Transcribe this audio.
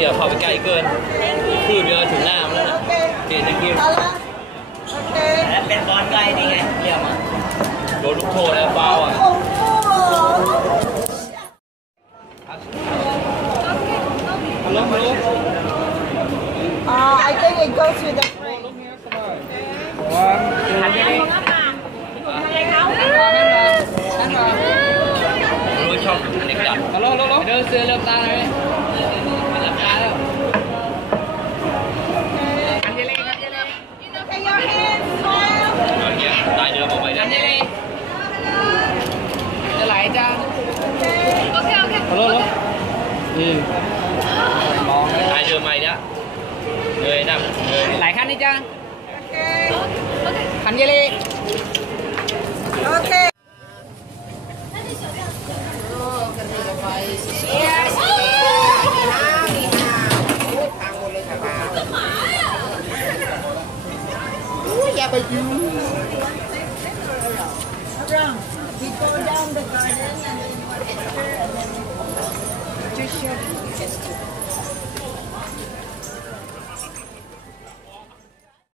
อย่าเข้าไปใกล้เกินคือเรือถึงหน้ามันแล้วนะเดี๋ยวจะกินแล้วเป็นบอลไกลนี่ไงเยี่ยมอ่ะโดนลูกโทษแล้วเบาอ่ะฮัลโหลฮัลโหลI think it goes with the frame. ทันยังรู้ชอบเด็กจัดฮัลโหลฮัลโหลเดินเสือเริ่มตาเลยเริ่มตาแล้วอันเจเล่ครับเจเล่ Take your hands, smile. เอาเงี้ยตายเรือออกไปเลยอันเจเล่จะไหลจ้าโอเคโอเคฮัลโหลฮัลโหลมองตายเรือใหม่เนี่ยเลยนะหลายขั้นนี่จ้าขันเยลีโอเคอย่าไปยืม We go down the garden and then just show